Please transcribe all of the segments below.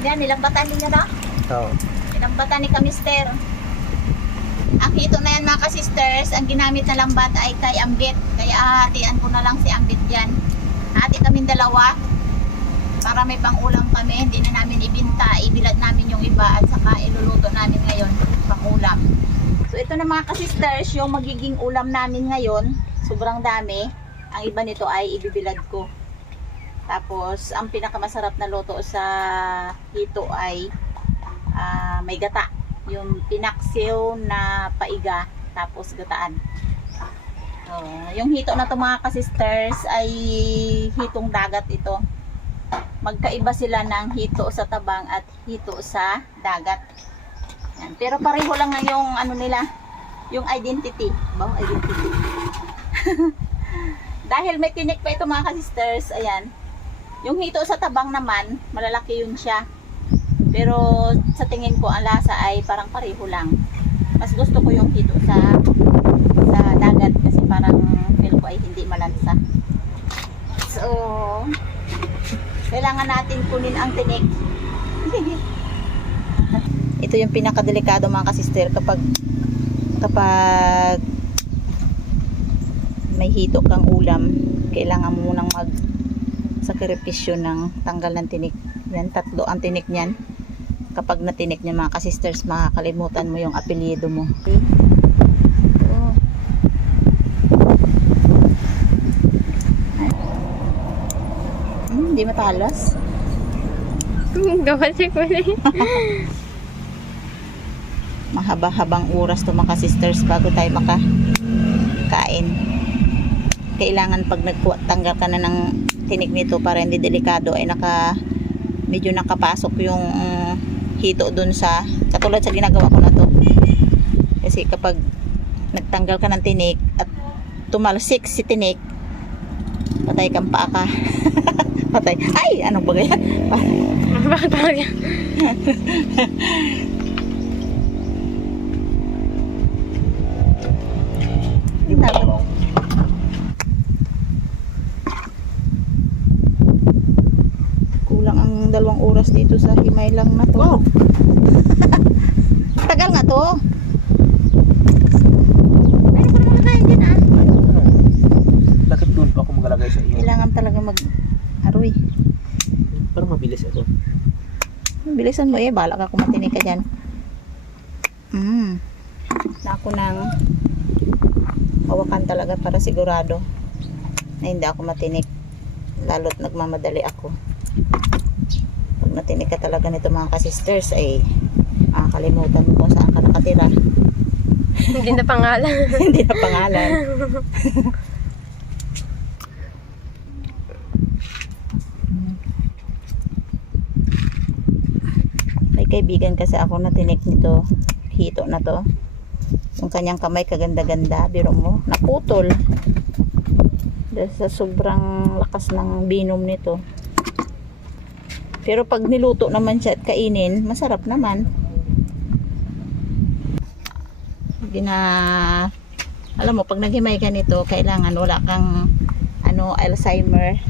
Yan, nilambatan ninyo na? Oo. Nilambatan ni Kamister. Ang hito na yan mga ka-sisters, ang ginamit na lambat ay kay Ambit. Kaya hahatian ko na lang si Ambit dyan. Hati kaming dalawa para may pang-ulam kami. Hindi na namin ibinta, ibilad namin yung iba at saka iluluto namin ngayon pang-ulam. So ito na mga ka-sisters, yung magiging ulam namin ngayon. Sobrang dami. Ang iba nito ay ibibilad ko. Tapos ang pinakamasarap na luto sa hito ay may gata. Yung pinaksiw na paiga tapos gataan. Yung hito na to mga ka-sisters ay hitong dagat ito. Magkaiba sila ng hito sa tabang at hito sa dagat. Yan. Pero pareho lang na yung ano nila, yung identity. Bang identity. Dahil may tinik pa ito mga ka-sisters, ayan. Yung hito sa tabang naman, malalaki yun siya. Pero sa tingin ko ang lasa ay parang pareho lang. Mas gusto ko yung hito sa dagat kasi parang feel ko ay hindi malansa. So kailangan natin kunin ang tinik. Ito yung pinakadelikado mga kasister kapag may hito kang ulam, kailangan mo munang sakripisyo ng tanggal ng tinik. Yan, tatlo ang tinik niyan. Kapag natinik niya mga ka-sisters, makakalimutan mo yung apelyido mo. Hindi matalas. Gawasik mo na Mahaba-habang oras to mga ka-sisters bago tayo makakain. Kailangan pag nagtanggal ka na ng tinik nito para hindi delikado ay medyo nakapasok yung hito dun sa katulad sa ginagawa ko na to. Kasi kapag nagtanggal ka ng tinik at tumalsik si tinik, patay kang paa ka. Patay. Ay! Anong bagay? Bakit talaga? Kulang ang 2 oras dito sa himay lang na to. Tagal nga to. Meron ko naman nakain din ah. Bakit doon pa ako magalagay sa iyo? Kailangan talaga mag-aroy. Pero mabilis ito. Bilisan mo eh. Bala ka kung matinig ka dyan. Na ako nang hawakan talaga para sigurado na hindi ako matinik. Lalo't nagmamadali ako. Pag natinig ka talaga nito mga ka-sisters ay makakalimutan mo kung saan ka nakatira. Hindi na pangalan. Hindi na pangalan. May kaibigan kasi ako na tinik nito, hito na to. Yung kanyang kamay kaganda-ganda, biro mo, naputol. Dahil sa sobrang lakas ng binom nito. Pero pag niluto naman siya at kainin, masarap naman. Alam mo, pag naghimay ka nito, kailangan wala kang Alzheimer.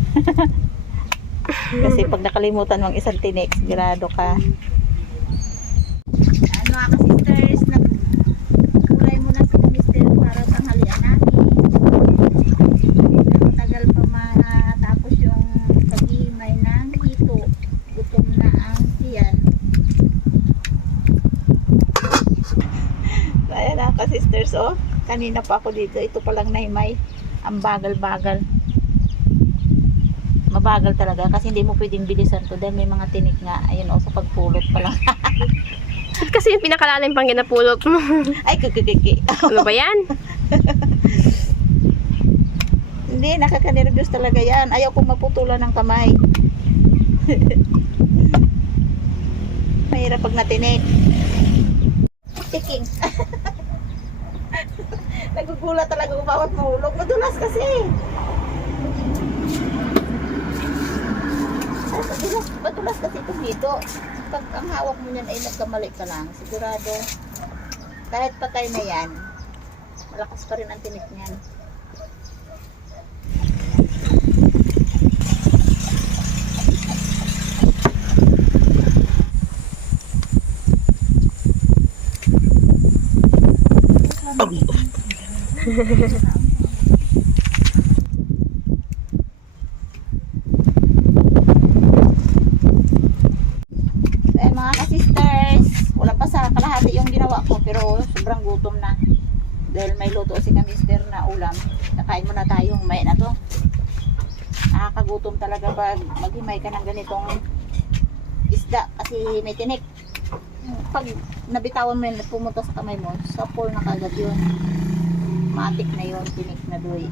Kasi pag nakalimutan mo ang isang tinik, sigurado ka. Mga ka-sisters, nagkulay muna si Mister para tanghalian natin. Matagal pa matapos yung paghihimay ng hito. Gutom na ang tiyan. Ayan na ka-sisters, oh. Kanina pa ako dito. Ito palang nahimay. Ang bagal-bagal. Mabagal talaga kasi hindi mo pwedeng bilisan to dahil may mga tinik nga. Ayun, oh, sa pagpulot pa lang. Ba't kasi yung pinakalalim pang ginapulot mo? Ay, kikikiki. Ano ba yan? Hindi, nakaka-nervous talaga yan. Ayaw kong maputulan ng kamay. Mahirap pag natinik. Tiking. Nagugulat talaga kung bawat mahulog. Madulas kasi. Madulas kasi itong dito. Pag ang hawak mo yan ay nagkamali ka lang, sigurado kahit patay na yan, malakas pa rin ang tinik niyan. Eh mga ka-sisters, wala pa sa kalahati yung ginawa ko pero sobrang gutom na. Dahil may luto si ka-mister na ulam. Nakain muna tayo, may na to. Nakakagutom talaga pag maghimay ka ng ganitong isda kasi may tinik. Pag nabitawan mo yun at pumunta sa kamay mo, sapol na kagad yun. Matik na yun, tinik na doy.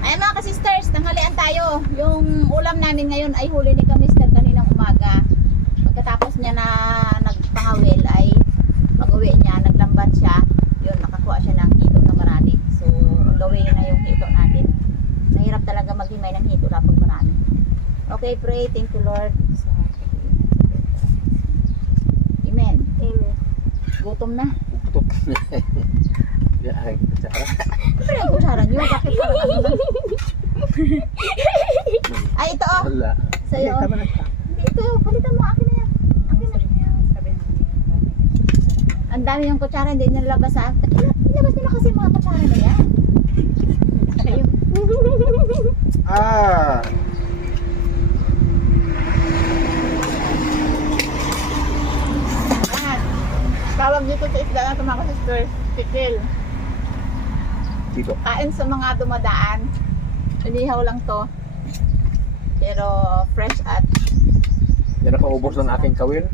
Ay mga ka-sisters, tanghalian tayo. Yung ulam namin ngayon ay huli ni ka-mister kaninang umaga. Pagkatapos niya na nagpangawil ay pag-uwi niya, naglambat siya. Yun, nakakuha siya ng hito na marami. So, on the way na yung hito natin. Mahirap talaga maghimay ng hito kapag marami. Okay, pray. Thank you, Lord. Amen. Amen. Gutom na. Tutok. Yan, kutsara. Ano yung kutsara niyo? Bakit parang ano na? Ay, ito oh. Wala. Sa'yo. Tama na. Hindi, ito. Palitan mo. Akin na yan. Akin na. Ang dami yung kutsara. Hindi nilabas sa akin. Ilabas nyo na kasi mga kutsara na yan. Ayun. Ah! Tawag dito sa isla na ito mga sisters, pikil. Dito. Kain sa mga dumadaan. Inihaw lang to. Pero fresh at Yan nakaubos ng aking kawin.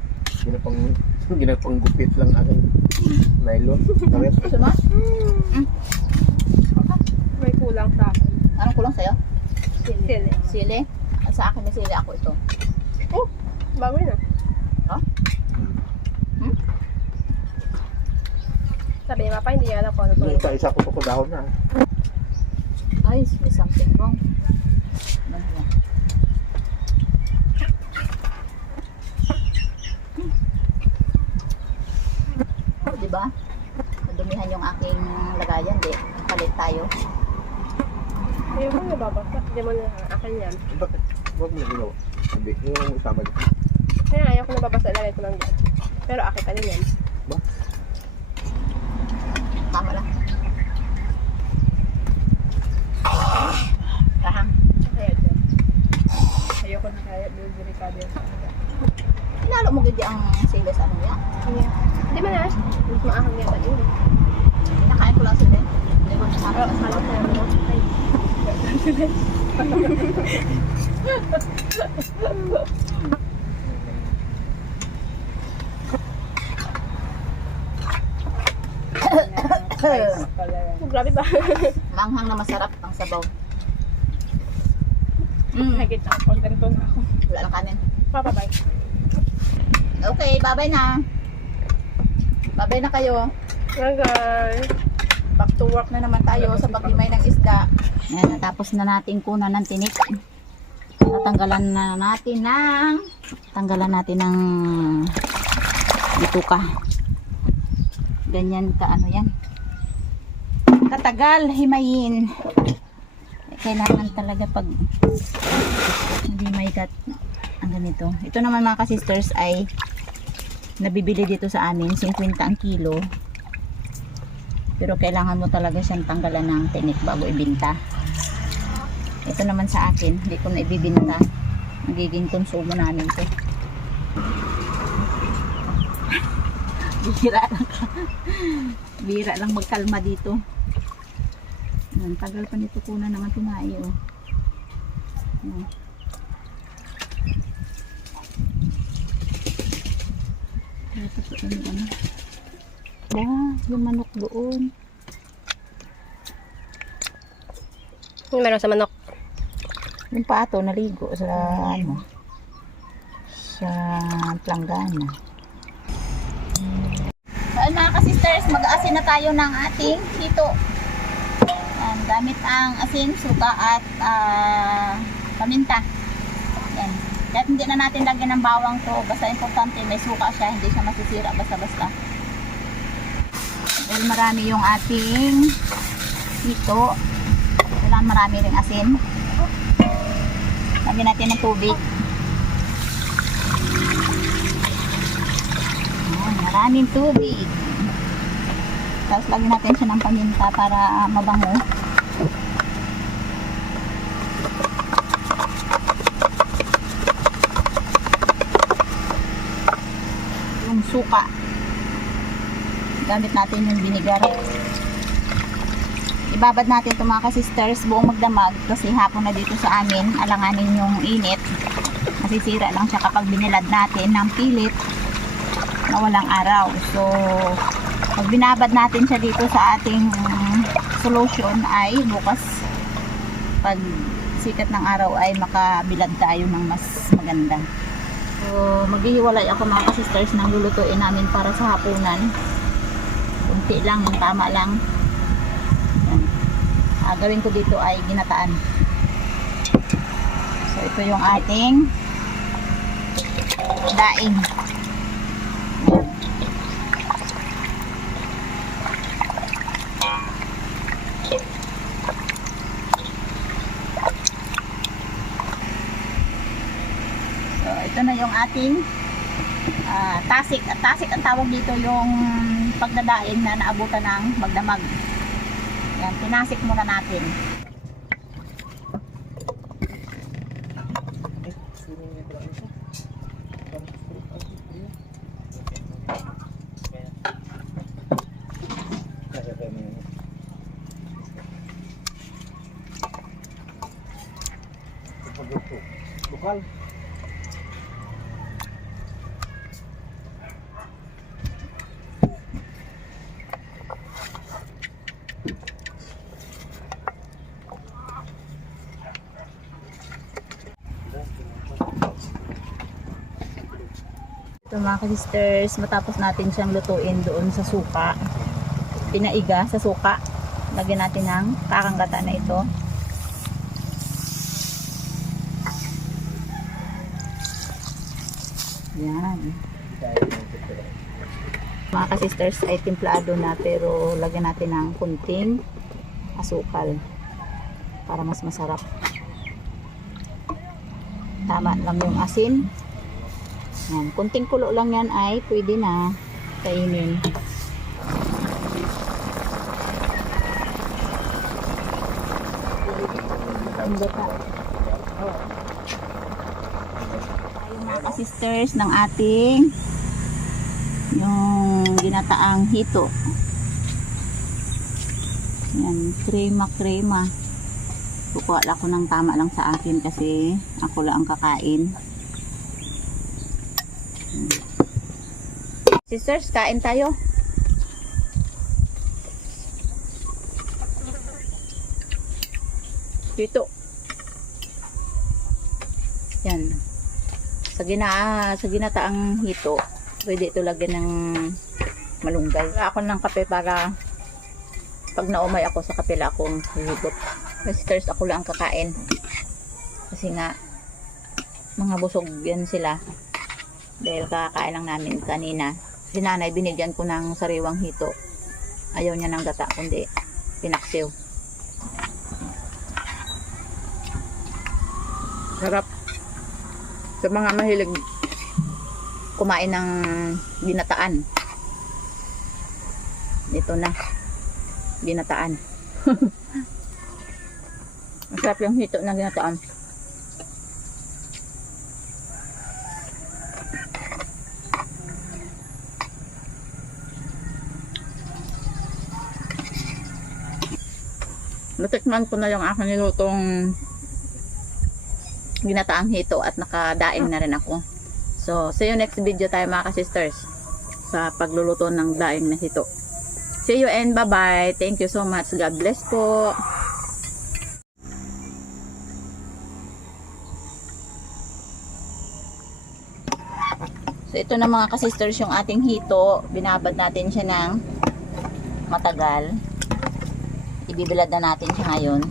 Ginapang-gupit lang aking nylon. Kawin. gusto mo? May kulang sa akin. Anong kulang sa'yo? Sili. Sili? At sa akin may sili ako ito. Oh, bago yun ah. Oh? Hmm? Sabi ni Papa, hindi niya alam kung ano Yung to. isa ko dahon na. Ay, may something wrong. Ano yan? Oh, diba? Madumihan yung aking lagayan, di. Palit tayo. Ayun mo nababasa. Hindi mo na akin yan. Bakit? Huwag mo ginawa. Hindi. Yung isama dito. Kaya ayaw ko nababasa. Ilagay ko lang dyan. Pero akin pa din yan. Ba? Tama lang. Kahang. Kaya dyan. Ayoko na kaya. Delikado yan. Pinalo mo gindi ang sili sa ano yan. Hindi mo na. Mas maahang yata yun. Pinakain ko lang sili. Hindi ko Pero nasarap akala ko na mo. Ay. Oh, grabe ba? Manghang na masarap ang sabaw. Nakita ko. Kontento na ako. Wala lang kanin. Papa, bye. Okay, bye-bye na. Bye-bye na kayo. Bye, Back to work na naman tayo sa paglimay ng isda. Ayan, natapos na natin kunan ng tinik. Tanggalan natin ng bituka. Ganyan ka ano yan. Katagal himayin. Kailangan talaga pag hindi may ang ganito. Ito naman mga ka-sisters ay nabibili dito sa amin 50 ang kilo. Pero kailangan mo talaga siyang tanggalan ng tinik bago ibinta. Ito naman sa akin, hindi ko na ibibinta. Magiging konsumo namin ito. Bira lang magkalma dito. Ang tagal pa nito kunan naman tumayo. Oh. Ayan. Ito po ano. Yung manok doon. Yung meron sa manok. Yung pato naligo sa ano sa planggana. So mga ka-sisters, mag-aasin na tayo ng ating hito. Gamit ang asin, suka at paminta. Yan. Kahit hindi na natin lagyan ng bawang to, basta importante may suka siya, hindi siya masisira basta-basta. Dahil marami yung ating hito, kailangan marami ring asin. Lagyan natin ng tubig. Ayan, maraming tubig. Tapos lagyan natin siya ng paminta para mabango. Yung suka. Gamit natin yung vinegar. Ibabad natin ito mga ka-sisters buong magdamag kasi hapon na dito sa amin. Alanganin yung init. Masisira lang siya kapag binilad natin ng pilit na walang araw. So, pag binabad natin siya dito sa ating solution ay bukas pag sikat ng araw ay makabilad tayo ng mas maganda. So, maghihiwalay ako mga ka-sisters ng lulutuin namin para sa hapunan. Kunti lang, yung tama lang. Yan. Gawin ko dito ay ginataan. So, ito yung ating daing. Yan. So, ito na yung ating tasik. At tasik ang tawag dito yung pagdadaing na naabutan ng magdamag. Yan, pinasik muna natin. Bukal. Ito mga ka-sisters, matapos natin siyang lutuin doon sa suka, pinaiga sa suka, lagyan natin ng kakanggata na ito. Yan. Mga ka-sisters ay timplado na pero lagyan natin ng kunting asukal para mas masarap. Tama lang yung asin. Yan, kunting kulo lang yan ay pwede na kainin. Ang gata. Tayo mga sisters ng ating yung ginataang hito. Yan, krema. Kukuha ako ng tama lang sa akin kasi ako lang ang kakain. Sisters, kain tayo. Dito. Yan. Sa ginataang hito, pwede ito lagyan ng malunggay. Ako ng kape para pag naumay ako sa kape lang akong hugot. Sisters, ako lang ang kakain. Kasi nga, mga busog yan sila. Dahil kakain lang namin kanina. Si nanay, binigyan ko ng sariwang hito. Ayaw niya ng gata, kundi pinaksiw. Sarap. Sa mga mahilig kumain ng ginataan. Ito na. Ginataan. Masarap yung hito na ginataan. Natikman ko na yung aking nilutong ginataang hito at nakadaing na rin ako. So, see you next video tayo mga ka-sisters sa pagluluto ng daing na hito. See you and bye-bye. Thank you so much. God bless po. So, ito na mga ka-sisters yung ating hito. Binabad natin siya ng matagal. Ibibilad na natin siya ngayon.